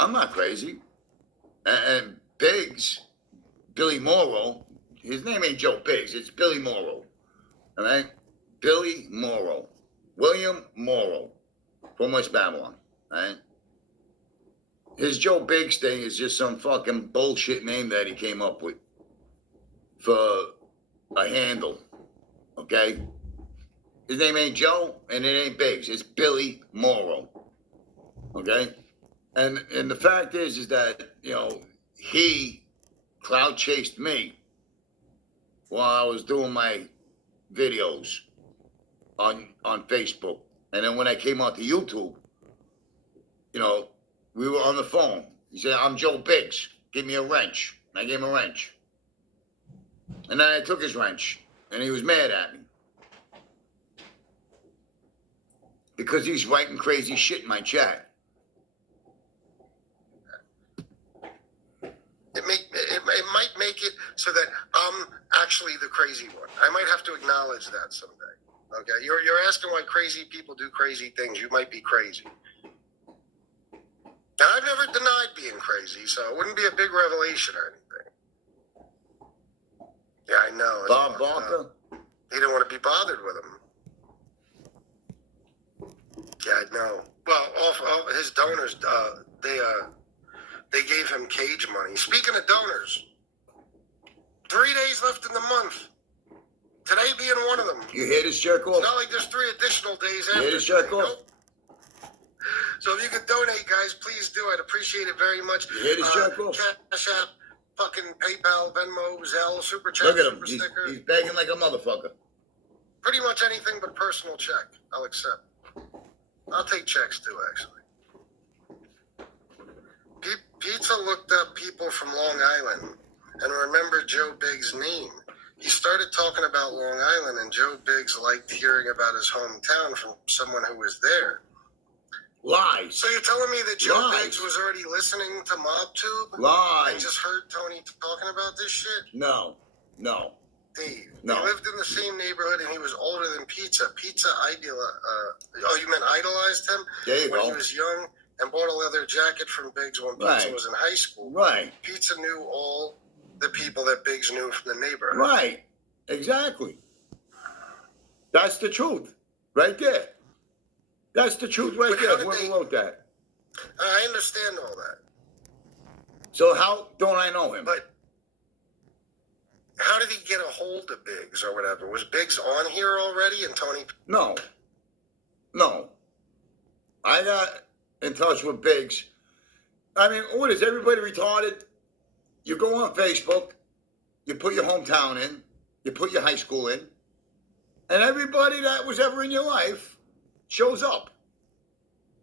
I'm not crazy. And Biggs, Billy Morrow, his name ain't Joe Biggs, it's Billy Morrow. All right? Billy Morrow. William Morrow from West Babylon. All right? His Joe Biggs thing is just some fucking bullshit name that he came up with for a handle. Okay? His name ain't Joe and it ain't Biggs. It's Billy Morrow. Okay? And the fact is that, you know, he cloud chased me while I was doing my videos on Facebook. And then when I came onto YouTube, you know, we were on the phone. He said, I'm Joe Biggs. Give me a wrench. And I gave him a wrench. And then I took his wrench. And he was mad at me. Because he's writing crazy shit in my chat. It might make it so that I'm actually the crazy one. I might have to acknowledge that someday. Okay, you're asking why crazy people do crazy things. You might be crazy. Now, I've never denied being crazy, so it wouldn't be a big revelation or anything. Yeah, I know. Bob Barker? He didn't want to be bothered with him. Yeah, I know. Well, all his donors, they gave him cage money. Speaking of donors, 3 days left in the month. Today being one of them. You hear this jerk off? It's not like there's 3 additional days after. You hear this jerk off? Nope. So if you could donate, guys, please do. I'd appreciate it very much. You hear this jerk off? Cash App, fucking PayPal, Venmo, Zelle, Super Chat, Look at him. Super Sticker. He's begging like a motherfucker. Pretty much anything but personal check, I'll accept. I'll take checks too, actually. Pizza looked up people from Long Island and remembered Joe Biggs' name. He started talking about Long Island, and Joe Biggs liked hearing about his hometown from someone who was there. Lies. So you're telling me that Joe Lies. Biggs was already listening to MobTube? Lies. And just heard Tony talking about this shit? No. Dave. No. He lived in the same neighborhood, and he was older than Pizza. Pizza you meant idolized him? There you when go. he was young and bought a leather jacket from Biggs when Pizza Right. was in high school. Right. Pizza knew all the people that Biggs knew from the neighborhood. Right. Exactly. That's the truth. Right there. That's the truth right there. Whoever wrote that. I understand all that. So how don't I know him? But how did he get a hold of Biggs or whatever? Was Biggs on here already and Tony? No. I got in touch with Biggs. I mean, what is everybody retarded? You go on Facebook, you put your hometown in, you put your high school in, and everybody that was ever in your life shows up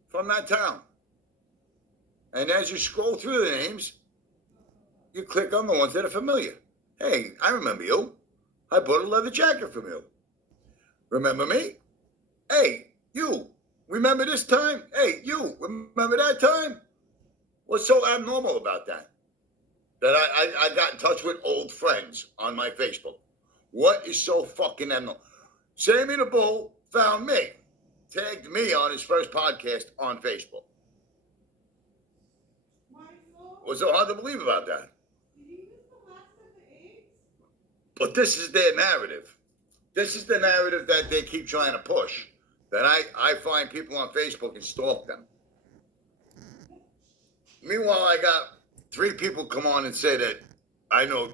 from that town. And as you scroll through the names, you click on the ones that are familiar. Hey, I remember you. I bought a leather jacket from you. Remember me? Hey, you. Remember this time? Hey, you. Remember that time? What's so abnormal about that? That I got in touch with old friends on my Facebook. What is so fucking abnormal? Sammy the Bull found me. Tagged me on his first podcast on Facebook. What's so hard to believe about that? But this is their narrative. This is the narrative that they keep trying to push. That I find people on Facebook and stalk them. Meanwhile, I got 3 people come on and say that I know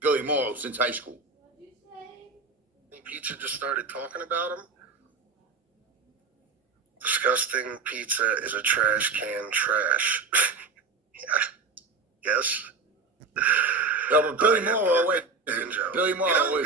Billy Morrow since high school. Pizza just started talking about him? Disgusting pizza is a trash can trash. Yeah. Yes. No, but Billy Morrow, wait. Banjo. Billy Morrow was